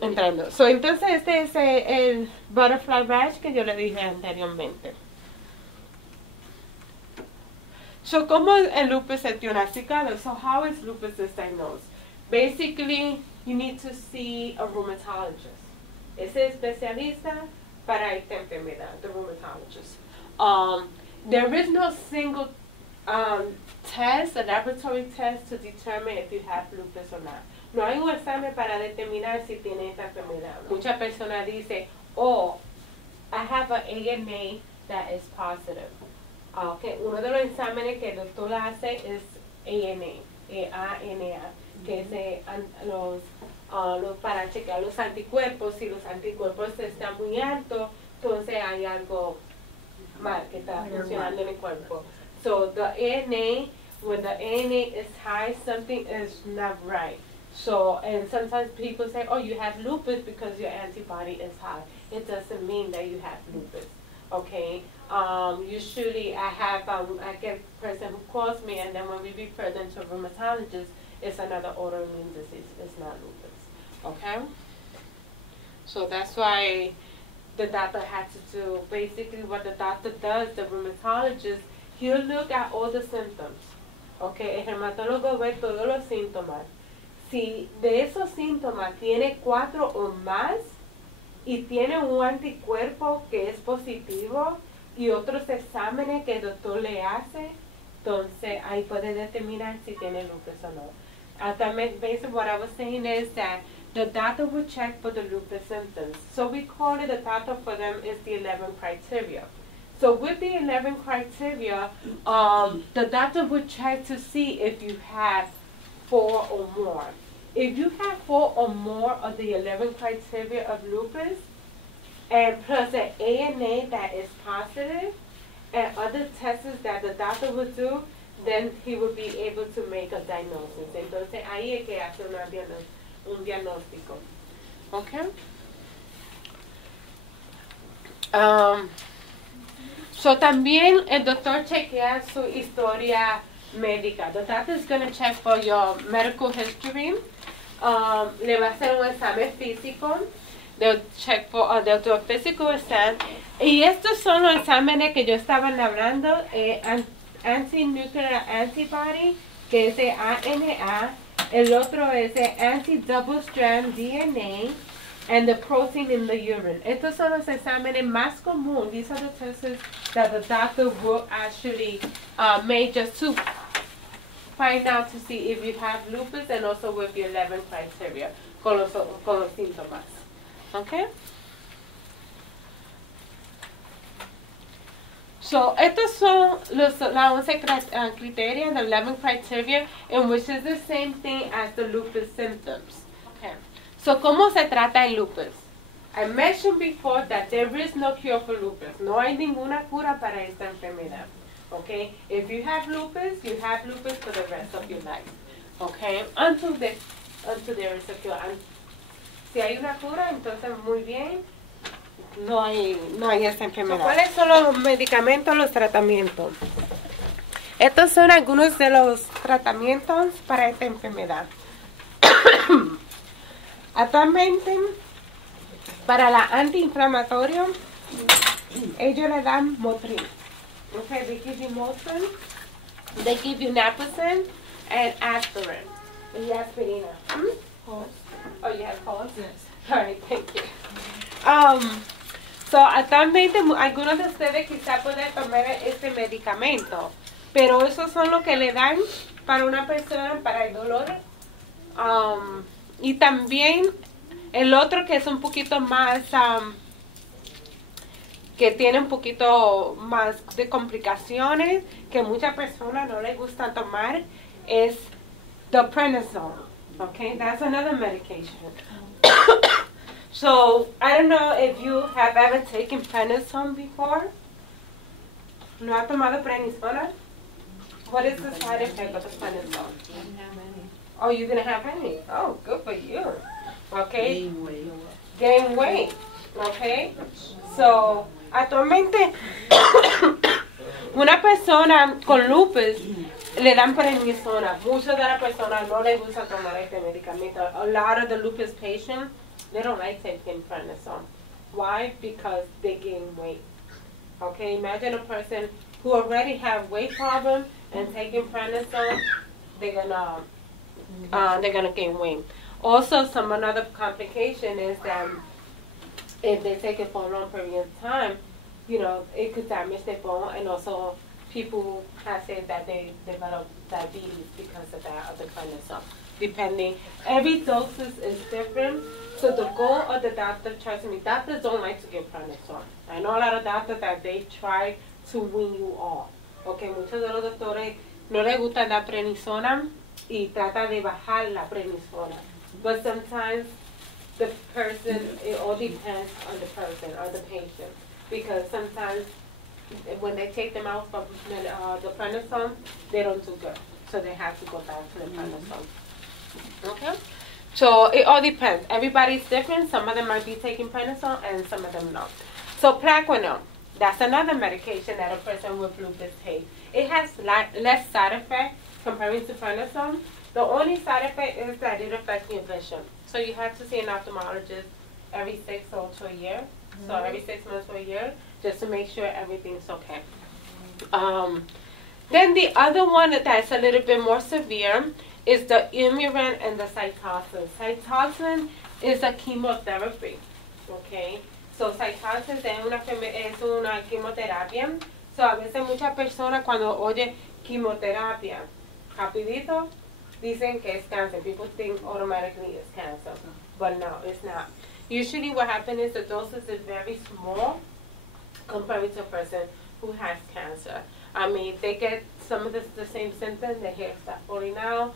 entrando. So, entonces este es el butterfly rash que yo le dije anteriormente. So, ¿cómo el lupus es diagnosticado? So, how is lupus diagnosed? Basically, you need to see a rheumatologist. Ese especialista para esta enfermedad, the rheumatologist. There is no single test, a laboratory test to determine if you have lupus or not. No hay un examen para determinar si tiene esta enfermedad. Muchas personas dicen, oh, I have an ANA that is positive. Okay. Uno de los exámenes que el doctor hace es ANA, que es para chequear los anticuerpos. Si los anticuerpos están muy altos, entonces hay algo mal que está funcionando en el cuerpo. So the ANA, when the ANA is high, something is not right. So, and sometimes people say, oh, you have lupus because your antibody is high. It doesn't mean that you have lupus. Okay. Usually I get a person who calls me, and then when we refer them to a rheumatologist, it's another autoimmune disease. It's not lupus. Okay. So that's why the doctor has to do, basically what the doctor does, the rheumatologist, he'll look at all the symptoms. Okay, el reumatólogo ve todos los síntomas. Si de esos síntomas tiene 4 o más y tiene un anticuerpo que es positivo y otros exámenes que el doctor le hace, entonces ahí puede determinar si tiene lupus o no. Basically what I was saying is that the doctor will check for the lupus symptoms. So we call it, the doctor for them is the 11 criteria. So with the 11 criteria, the doctor will check to see if you have 4 or more. If you have 4 or more of the 11 criteria of lupus, and plus an ANA that is positive, and other tests that the doctor will do, then he will be able to make a diagnosis. Entonces ahí es que hace un diagnóstico. Okay? So también el doctor chequea su historia médica. The doctor is going to check for your medical history. Le va a hacer un examen físico. They'll check for, they'll do a physical exam. Y estos son los exámenes que yo estaba hablando. Anti-nuclear antibody, que es de ANA. El otro es de anti-double strand DNA. And the protein in the urine. Estos son los exámenes más comunes. These are the tests that the doctor will actually make just to find out to see if you have lupus, and also with the 11 criteria con los síntomas. Okay? So, estos son los 11 criteria, the 11 criteria, in which is the same thing as the lupus symptoms. Okay. So, ¿cómo se trata el lupus? I mentioned before that there is no cure for lupus. No hay ninguna cura para esta enfermedad. Okay? If you have lupus for the rest of your life. Okay? Until there is a cure. Si hay una cura, entonces muy bien. No hay esta enfermedad. So, ¿cuáles son los medicamentos, los tratamientos? Estos son algunos de los tratamientos para esta enfermedad. Actualmente, para la antiinflamatorio, ellos le dan Motrin. Okay, they give you Motrin, they give you Naproxen, and aspirin. Y aspirina. Oh, you have cold? Yes. All right, thank you. So, actualmente, algunos de ustedes quizás pueden tomar este medicamento, pero esos son los que le dan para una persona para el dolor. Y también el otro que es un poquito más, que tiene un poquito más de complicaciones, que muchas personas no les gusta tomar, es the prednisone. Okay, that's another medication. So, I don't know if you have ever taken prednisone before. ¿No ha tomado prednisona? What is the side effect of the prednisone? Oh, you didn't have any? Oh, good for you. Okay. Gain weight. Okay. So, actualmente, una persona con lupus le dan prednisona. Muchas de las personas no les gusta tomar este medicamento. A lot of the lupus patients, they don't like taking prednisone. Why? Because they gain weight. Okay. Imagine a person who already have weight problem and taking prednisone, they're gonna gain weight. Also, another complication is that if they take it for a long period of time, you know, it could damage their bone, and also people have said that they develop diabetes because of that, of the prednisone. Depending, every dosage is different. So the goal of the doctor, trust me, doctors don't like to give prednisone. I know a lot of doctors that they try to wean you off. Okay, muchos de los doctores no les gusta dar prednisona y trata de bajar la prednisona. But sometimes the person, it all depends on the person or the patient. Because sometimes when they take them out from the prednisone, they don't do good. So they have to go back to the prednisone. Okay? So it all depends. Everybody's different. Some of them might be taking prednisone and some of them not. So Plaquenil. That's another medication that a person with lupus takes. It has less side effects compared to prednisone. The only side effect is that it affects your vision. So you have to see an ophthalmologist every 6 or to a year. So every 6 months or a year, just to make sure everything's okay. Then the other one that's a little bit more severe is the Imuran and the Cytoxin. Cytoxin is a chemotherapy, okay? So Cytoxin es una quimioterapia. So a veces muchas personas cuando oye quimioterapia, rapidito, dicen que es cancer. People think automatically it's cancer, but no, it's not. Usually what happens is the doses is very small compared to a person who has cancer. I mean, they get some of the same symptoms. Their hair starts falling out.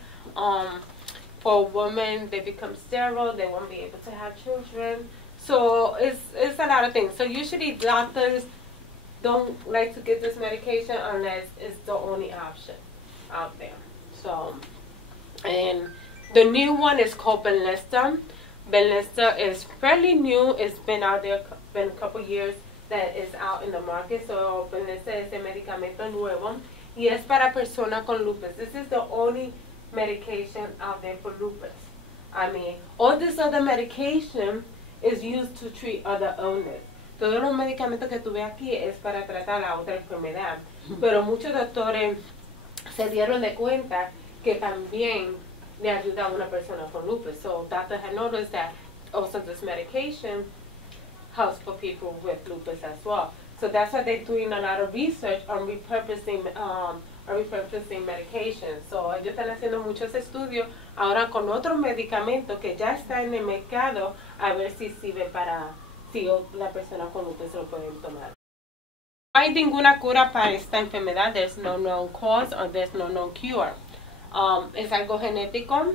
For women, they become sterile. They won't be able to have children. So it's a lot of things. So usually doctors don't like to give this medication unless it's the only option out there. So, and the new one is called Benlysta. Benlysta is fairly new. It's been out there, been a couple years that is out in the market. So Benlysta es el medicamento nuevo y es para personas con lupus. This is the only medication out there for lupus. I mean, all this other medication is used to treat other illness. Todos los medicamentos que tú ves aquí es para tratar la otra enfermedad. Pero muchos doctores se dieron de cuenta que también le ayuda a una persona con lupus. So doctors have noticed that also this medication helps for people with lupus as well. So that's why they're doing a lot of research on repurposing medication. So ellos están haciendo muchos estudios ahora con otros medicamentos que ya están en el mercado a ver si sirve para si la persona con lupus lo pueden tomar. No hay ninguna cura para esta enfermedad. There's no known cause or there's no known cure. Es algo genético,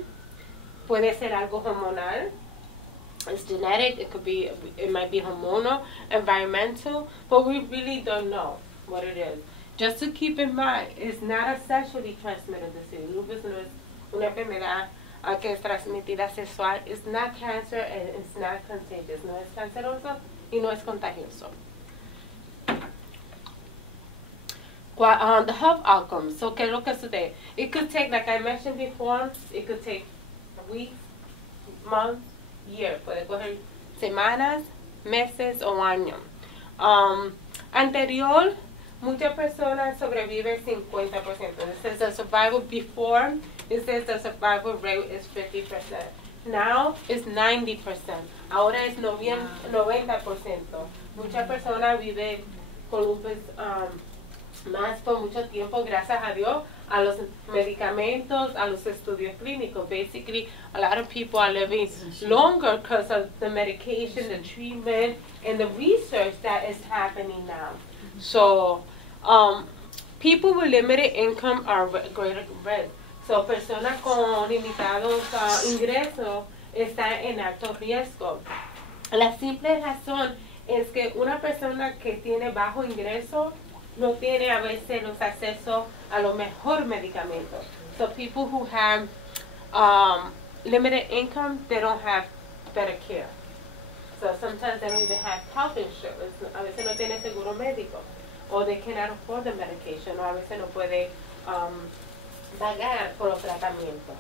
puede ser algo hormonal. It's genetic, it might be hormonal, environmental, but we really don't know what it is. Just to keep in mind, it's not a sexually transmitted disease. Lupus no es una enfermedad que es transmitida sexual. It's not cancer and it's not contagious. No es canceroso y no es contagioso. The health outcomes. So, ¿qué es lo que sucede? It could take, like I mentioned before, it could take weeks, months, years. Puede coger semanas, meses o años. Anterior, muchas personas sobreviven 50%. It says the survival before, it says the survival rate is 50%. Now it's 90%. Ahora es 90%. Muchas personas viven con lupus más por mucho tiempo, gracias a Dios, a los medicamentos, a los estudios clínicos. Basically, a lot of people are living longer because of the medication, the treatment, and the research that is happening now. So, people with limited income are at greater risk. So, personas con limitados ingresos están en alto riesgo. La simple razón es que una persona que tiene bajo ingreso no tiene a veces los accesos a los mejores medicamentos. So people who have limited income, they don't have better care. So sometimes they don't even have health insurance. A veces no tiene seguro médico. Or they cannot afford the medication. O a veces no puede pagar por los tratamientos.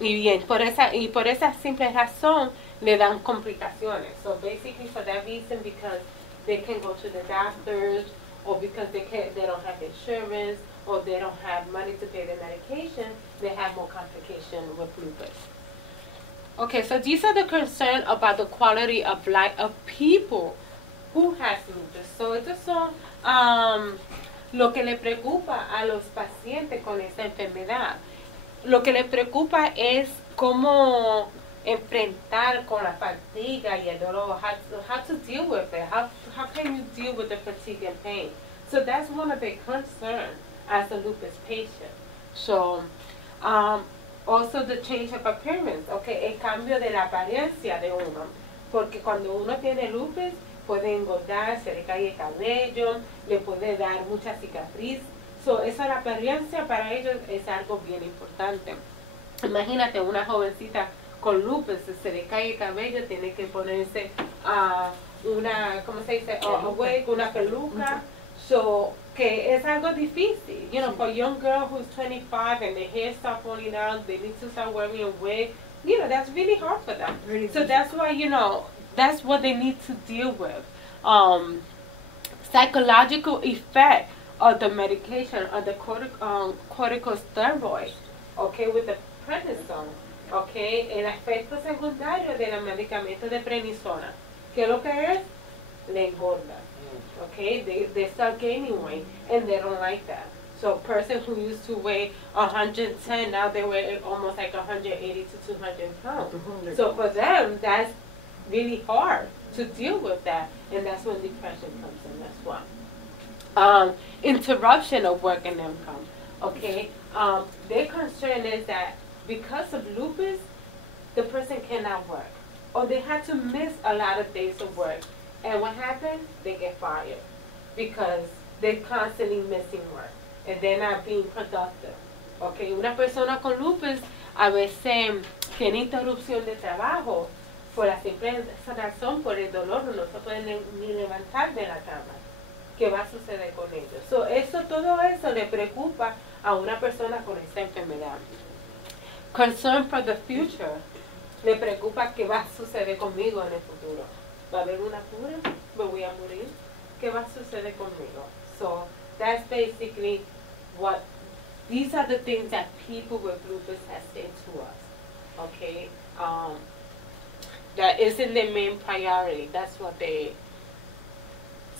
Y bien, por esa simple razón le dan complicaciones. So basically for that reason, because they can go to the doctors, or because they don't have insurance, or they don't have money to pay the medication, they have more complication with lupus. Okay, so these are the concerns about the quality of life of people who has lupus. So estos son lo que le preocupa a los pacientes con esta enfermedad. Lo que le preocupa es cómo enfrentar con la fatiga y el dolor, how to deal with it, how can you deal with the fatigue and pain. So that's one of the concerns as a lupus patient. So also the change of appearance, okay, el cambio de la apariencia de uno, porque cuando uno tiene lupus puede engordar, se le cae el cabello, le puede dar mucha cicatriz. So esa la apariencia para ellos es algo bien importante. Imagínate una jovencita con lupus, se le cae el cabello, tiene que ponerse una, ¿cómo se dice? A wig, una peluca. So, que es algo difícil. You know, for a young girl who's 25 and their hair start falling out, they need to start wearing a wig. You know, that's really hard for them. Really so that's why, you know, that's what they need to deal with. Psychological effect of the medication, of the corticosteroid, okay, with the prednisone, okay, el efecto secundario de los medicamentos de prednisona. ¿Qué es lo que es? Le engorda. Okay, they start gaining weight and they don't like that. So a person who used to weigh 110, now they weigh almost like 180 to 200 pounds. So for them, that's really hard to deal with that, and that's when depression comes in as well. Interruption of work and income. Okay, their concern is that because of lupus, the person cannot work, or they had to miss a lot of days of work. And what happens? They get fired because they're constantly missing work and they're not being productive. Okay, una persona con lupus a veces tiene interrupción de trabajo por la simple razón, por el dolor, no se pueden ni levantar de la cama. ¿Qué va a suceder con ellos? So, todo eso le preocupa a una persona con esta enfermedad. Concern for the future. Le preocupa qué va a suceder conmigo en el futuro. ¿Va a haber una cura? ¿Me voy a morir? ¿Qué va a suceder conmigo? So that's basically what, these are the things that people with lupus have said to us, okay? That isn't their main priority. That's what they,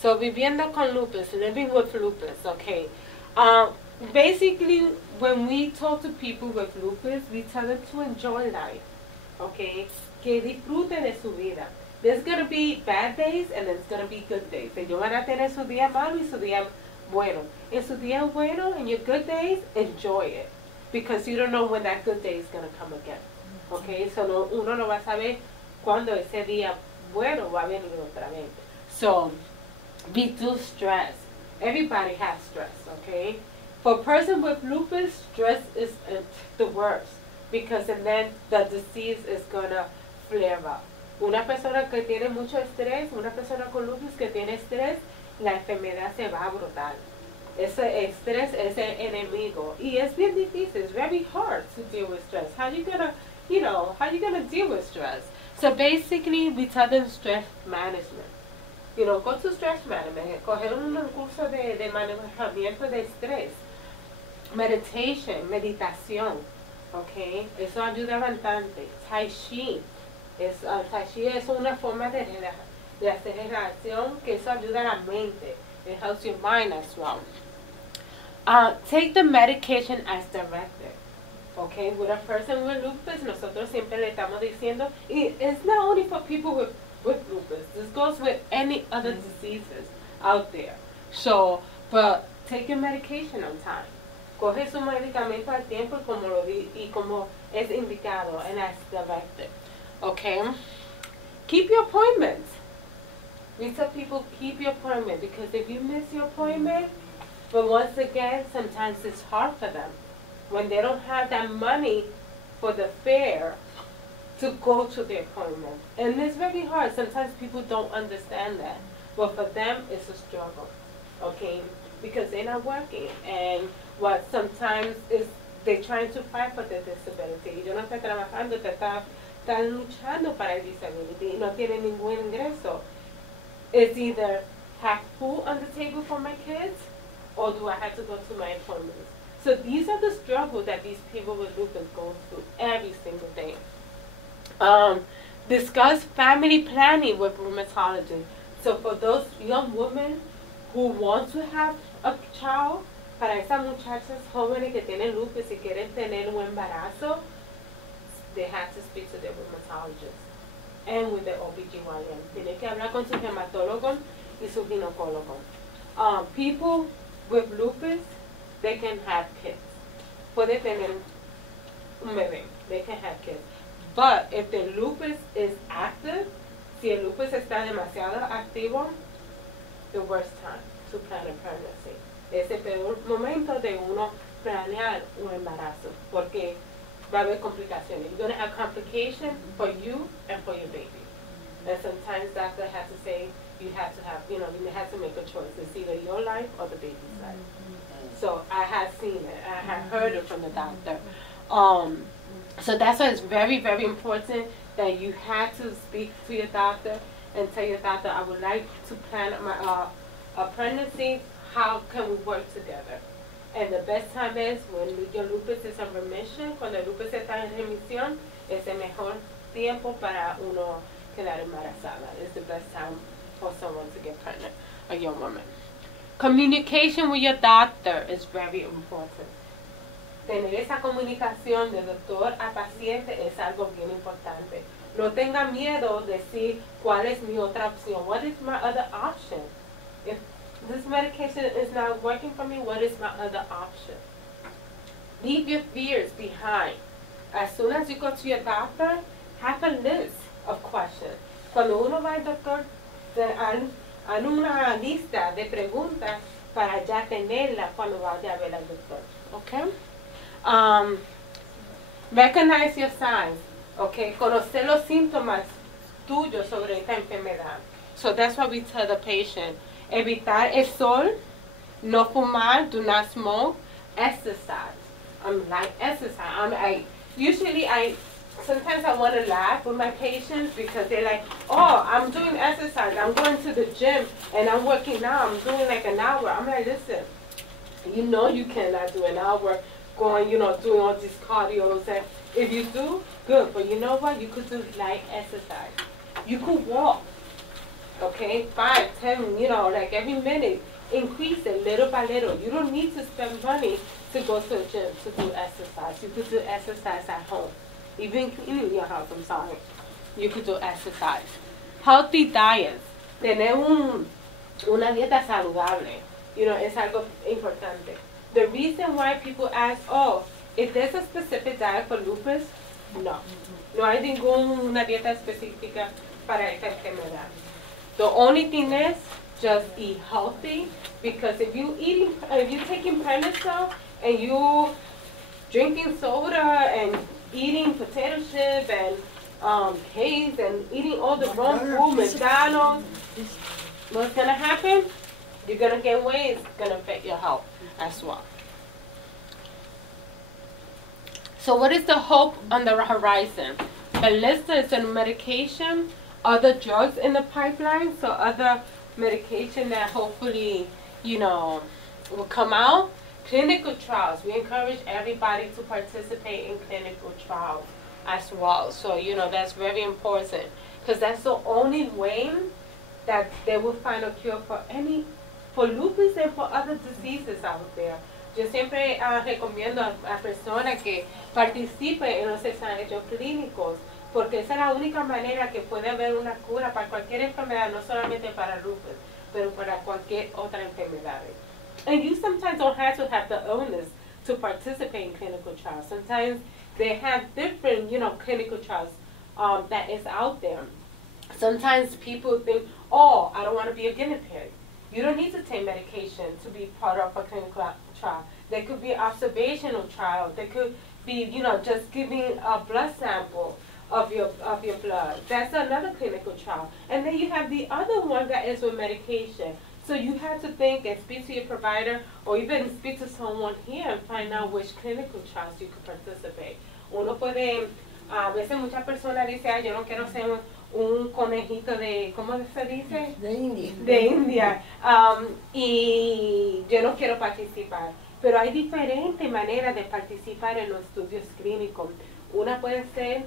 so viviendo con lupus, living with lupus, okay? Basically, when we talk to people with lupus, we tell them to enjoy life, okay? Que disfruten de su vida. There's going to be bad days and there's going to be good days. Ellos van a tener su día malo y su día bueno. En su día bueno, in your good days, enjoy it. Because you don't know when that good day is going to come again. Okay, so uno no va a saber cuándo ese día bueno va a venir otra vez. So, reduce stress. Everybody has stress, okay? For a person with lupus, stress is the worst. Because then the disease is going to flare up. Una persona que tiene mucho estrés, una persona con lupus que tiene estrés, la enfermedad se va a brotar. Ese estrés es el enemigo. Y es bien difícil. It's very hard to deal with stress. How you gonna, you know, how you gonna deal with stress? So basically, we tell them stress management. You know, go to stress management. Coger un curso de manejamiento de estrés. Meditation, meditación. Okay? Eso ayuda bastante. Tai Chi. Tai Chi es una forma de hacer relajación que eso ayuda a la mente. It helps your mind as well. Take the medication as directed. Okay, with a person with lupus, nosotros siempre le estamos diciendo, it's not only for people with lupus, this goes with any other diseases out there. So, but take your medication on time. Coge su medicamento al tiempo y como es indicado and as directed. Okay, keep your appointments. We tell people keep your appointment because if you miss your appointment, but once again, sometimes it's hard for them when they don't have that money for the fare to go to the appointment. And it's very hard. Sometimes people don't understand that. But for them, it's a struggle, okay? Because they're not working. And what sometimes is they're trying to fight for their disability. Yo no estoy trabajando, están luchando para el disability y no tienen ningún ingreso. It's either have food on the table for my kids or do I have to go to my appointments? So these are the struggles that these people with lupus go through every single day. Discuss family planning with rheumatologists. So for those young women who want to have a child, para esas muchachas jóvenes que tienen lupus y quieren tener un embarazo, they have to speak to their rheumatologist and with the OBGYN. Tienen que hablar con su hematólogo y su ginecólogo. People with lupus, they can have kids. Puede tener un bebé. They can have kids. But if the lupus is active, si el lupus está demasiado activo, the worst time to plan a pregnancy. Es el peor momento de uno planear un embarazo, porque va a haber complicaciones. You're going to have complications for you and for your baby. And sometimes doctor has to say, you have to have, you have to make a choice. It's either your life or the baby's life. So I have seen it. I have heard it from the doctor. So that's why it's very, very important that you have to speak to your doctor and tell your doctor, I would like to plan my a pregnancy. How can we work together? And the best time is when your lupus is in remission. Cuando el lupus está en remisión, es el mejor tiempo para uno quedar embarazada. It's the best time for someone to get pregnant, a young woman. Communication with your doctor is very important. Tener esa comunicación de doctor a paciente es algo bien importante. No tenga miedo de decir cuál es mi otra opción. What is my other option? If this medication is not working for me, what is my other option? Leave your fears behind. As soon as you go to your doctor, have a list of questions. Cuando uno va al doctor, hay una lista de preguntas para ya tenerla cuando vaya a ver al doctor. Okay? Recognize your signs. Okay? Conocer los síntomas tuyos sobre esta enfermedad. So that's what we tell the patient. Evitar el sol, no fumar, do not smoke, exercise. Sometimes I want to laugh with my patients because they're like, oh, I'm doing exercise. I'm going to the gym and I'm working now. I'm doing like an hour. I'm like, listen, you know you cannot do an hour going, doing all these cardios. And if you do, good. But you know what? You could do light exercise. You could walk, okay, 5, 10, like every minute. Increase it little by little. You don't need to spend money to go to a gym to do exercise. You could do exercise at home. Even cleaning your house, I'm sorry. You could do exercise. Healthy diets. Tener una dieta saludable. Es algo importante. The reason why people ask, oh, is there a specific diet for lupus? No. No hay ninguna dieta específica para esta enfermedad. The only thing is, just eat healthy, because if you're taking Prednisone and you drinking soda and eating potato chip and cakes and eating all the wrong food, McDonald's, what's gonna happen? You're gonna gain weight. It's gonna affect your health as well. So what is the hope on the horizon? The list is a medication, other drugs in the pipeline, so other medication that hopefully, will come out. Clinical trials. We encourage everybody to participate in clinical trials as well. So, that's very important, because that's the only way that they will find a cure for lupus and for other diseases out there. Yo siempre recomiendo a personas que participen en los ensayos clínicos, porque esa es la única manera que puede haber una cura para cualquier enfermedad, no solamente para lupus, pero para cualquier otra enfermedad. And you sometimes don't have to have the illness to participate in clinical trials. Sometimes they have different, clinical trials that is out there. Sometimes people think, oh, I don't want to be a guinea pig. You don't need to take medication to be part of a clinical trial. There could be an observational trial. There could be, just giving a blood sample of your blood. That's another clinical trial. And then you have the other one that is with medication. So you have to think and speak to your provider, or even speak to someone here and find out which clinical trials you could participate. Uno puede, a veces muchas personas dicen, yo no quiero ser un conejito de, ¿cómo se dice? De India. De India. Y yo no quiero participar. Pero hay diferentes maneras de participar en los estudios clínicos. Una puede ser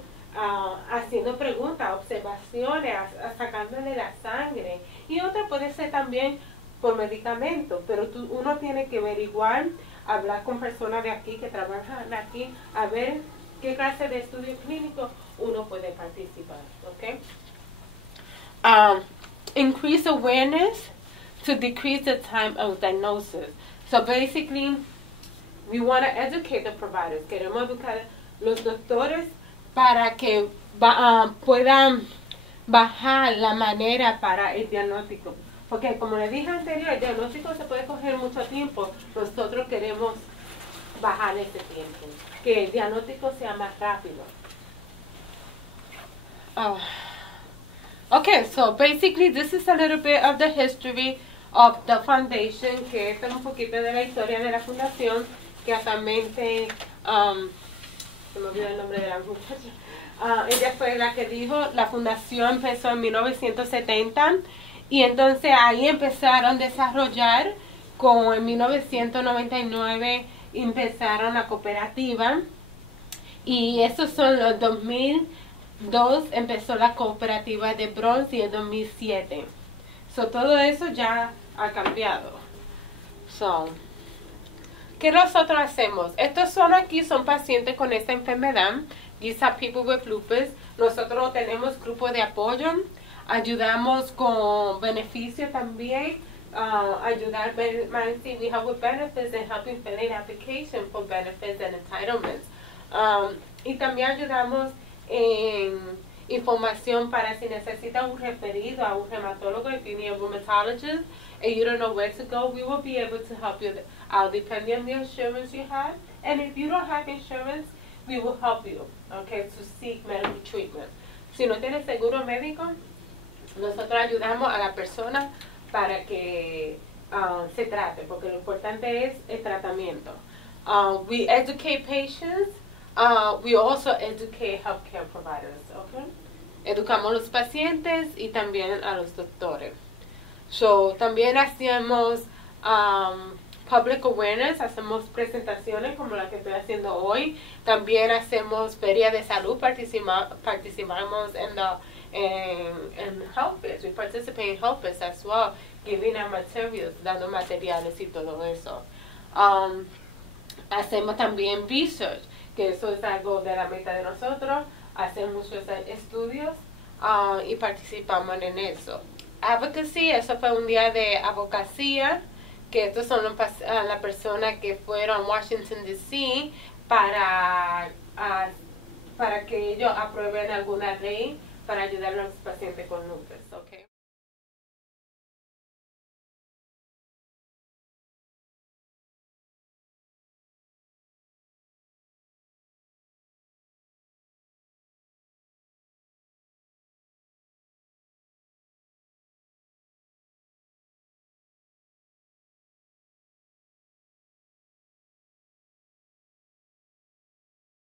haciendo preguntas, observaciones, sacándole la sangre. Y otra puede ser también por medicamentos, pero uno tiene que averiguar, hablar con personas de aquí que trabajan aquí, a ver qué clase de estudio clínico uno puede participar. Okay? Increase awareness to decrease the time of diagnosis. So basically, we want to educate the providers. Queremos educar los doctores para que puedan bajar la manera para el diagnóstico. Porque como les dije anterior, el diagnóstico se puede coger mucho tiempo. Nosotros queremos bajar ese tiempo, que el diagnóstico sea más rápido. Okay, so basically this is a little bit of the history of the foundation, que esto es un poquito de la historia de la fundación, que actualmente, se me olvidó el nombre de la muchacha, ella fue la que dijo, la fundación empezó en 1970, y entonces ahí empezaron a desarrollar, como en 1999 empezaron la cooperativa, y esos son los 2002 empezó la cooperativa de bronce y en 2007. So, todo eso ya ha cambiado. So, ¿qué nosotros hacemos? Estos son pacientes con esta enfermedad. These are people with lupus. Nosotros tenemos grupo de apoyo. Ayudamos con beneficios también. Ayudar, we help with benefits and helping fill in application for benefits and entitlements. Y también ayudamos en información para si necesita un referido a un reumatólogo. If you need a rheumatologist and you don't know where to go, we will be able to help you out depending on the insurance you have. And if you don't have insurance, we will help you, okay, to seek medical treatment. Si no tienes seguro médico, nosotros ayudamos a la persona para que se trate, porque lo importante es el tratamiento. We educate patients. We also educate healthcare providers, okay? Educamos a los pacientes y también a los doctores. So, también hacemos public awareness, hacemos presentaciones como la que estoy haciendo hoy. También hacemos feria de salud, participamos en health fairs. We participate in health fairs as well, giving out materials, dando materiales y todo eso. Hacemos también research, que eso es algo de la meta de nosotros. Hacemos muchos estudios y participamos en eso. Advocacy, eso fue un día de abogacía, que estos son las personas que fueron a Washington D.C. para que ellos aprueben alguna ley para ayudar a los pacientes con lupus.